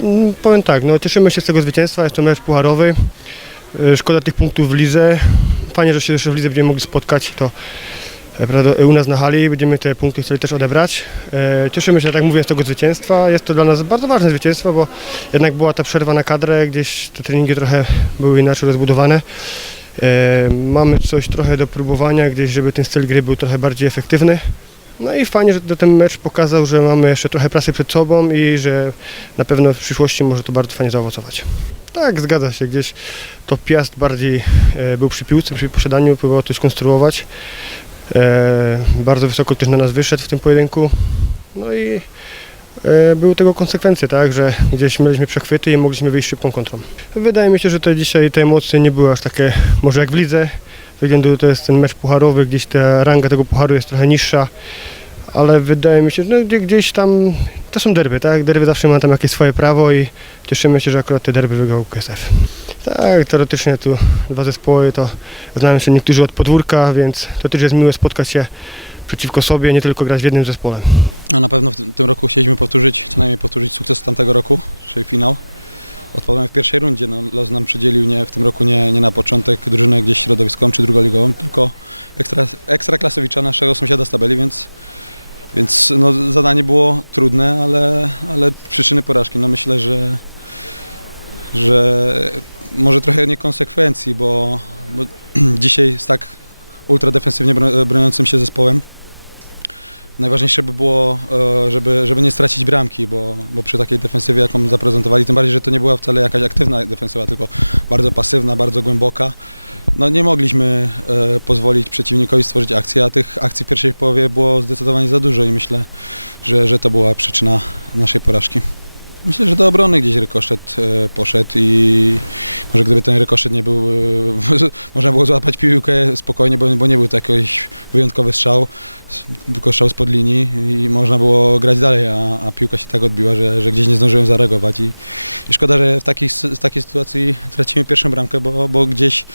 Mm, Powiem tak, no cieszymy się z tego zwycięstwa, jest to mecz pucharowy. E, Szkoda tych punktów w lidze. Fajnie, że się jeszcze w lidze będziemy mogli spotkać. To e, u nas na hali będziemy te punkty chcieli też odebrać. E, Cieszymy się, tak mówię, z tego zwycięstwa. Jest to dla nas bardzo ważne zwycięstwo, bo jednak była ta przerwa na kadrę, gdzieś te treningi trochę były inaczej rozbudowane. Mamy coś trochę do próbowania, gdzieś, żeby ten styl gry był trochę bardziej efektywny. No i fajnie, że ten mecz pokazał, że mamy jeszcze trochę pracy przed sobą i że na pewno w przyszłości może to bardzo fajnie zaowocować. Tak, zgadza się. Gdzieś to Piast bardziej e, był przy piłce, przy posiadaniu, próbował coś konstruować. E, bardzo wysoko też na nas wyszedł w tym pojedynku. No i e, były tego konsekwencje, tak, że gdzieś mieliśmy przechwyty i mogliśmy wyjść szybką kontrą. Wydaje mi się, że to dzisiaj te emocje nie były aż takie, może jak w lidze, ze względu to jest ten mecz pucharowy, gdzieś ta ranga tego pucharu jest trochę niższa, ale wydaje mi się, że no, gdzie- gdzieś tam to są derby, tak? Derby zawsze ma tam jakieś swoje prawo i cieszymy się, że akurat te derby wygrał KSF. Tak, teoretycznie tu dwa zespoły to znają się niektórzy od podwórka, więc to też jest miłe spotkać się przeciwko sobie, nie tylko grać w jednym zespole. A na pewno w tym, roku chcieliśmy powtórzyć, co najmniej powtórzyć sukces tamtego roku, czyli finał. Odpadłem w pierwszej rundzie. No, los nam przydzielił nie, w tym roku nie, nie na początek drużynę gdzieś środowiskową czy drugoligową, tylko ekstra, ekstra klasowicza naszego sąsiada z tabeli, więc, więc no, zadanie było trudne, ale, ale przyczyny porażki. No myślę, że, że może trochę niekonsekwencji, bo, bo dzisiaj z tak ultra defensywnie bro- broniącym się zespołem Najważniejsze by było, e, żeby, żeby nie stracić bramki, bo, bo przy takiej defensywie, jaką zaprezentowali, tym bardziej, że to nie była wcale jakaś aktywna defensywa, tylko bardzo pasywna, bardzo głęboka, no nie mogliśmy e, pozwolić przeciwnikowi stworzyć akcji, a tych akcji w pierwszej połowie było zdecydowanie za dużo i myślę, że, że to była przyczyna naszej porażki. Myślę, że do obrony gdzieś rykoszet e, poszedł i może gdyby ten rykoszet nie był, e, można było złapać piłkę spokojnie, bo, bo nie był to jakiś wyjątkowy strzał, tylko strzał spod linii i można było grać dalej, a, a piłka się tak odbiła, że, że gdzieś nie zdążyłem zareagować i, i szkoda, że w takiej, w takiej sytuacji tracimy pierwszą bramkę, bo, bo gdzieś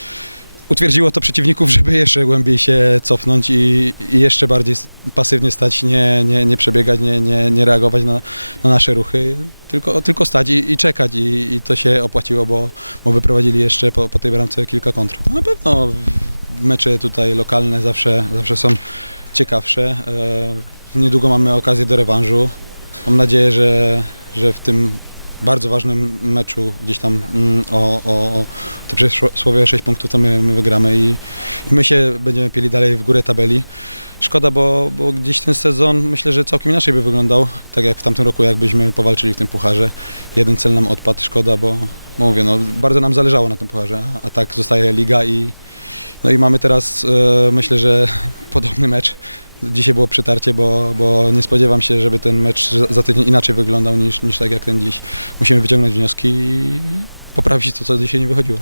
utwierdziło to przeciwników, żeby jeszcze głębiej się cofnąć i, i jeszcze bardziej pasywnie stać, nie, nie, nie przebiegać, nie, nie, nie reagować na, na nasze ruchy, tylko, tylko stać i, i czekać i, i to się opłaciło, bo, bo wyprowadzili jeszcze po, po tej bramce kilka kontr. No na pewno mecze tutaj lokalne zawsze, zawsze są ciekawsze. E, Niedługo mamy okazję do rewanżu. Mam nadzieję, że, że w tym bardzo ważnym meczu gdzieś tam mm, o, o, o te przysłowie 6 punktów to my, my wygramy i, i my się będziemy pieli dalej w górę tabeli. Szkoda, bo, bo gdzieś ten sezon myślę, że całkiem inaczej by wyglądał, tak jak w tamtym roku, jakbyśmy powalczyli w tym pucharze. Jeden cel nam odpadł, szkoda, bo, mówię, no, bardzo nam zależało na tym pucharze, a tak zostaje liga i, no i mamy teraz, e, myślę, że podobny mecz. Dzisiaj było przytarcie, bo, bo nie spodziewam się, żeby ten mecz za- tydzień inaczej wyglądał niż, niż tak jak ten dziś. Musimy wyciągnąć wnioski i poprawić to, co dzisiaj nie wychodziło.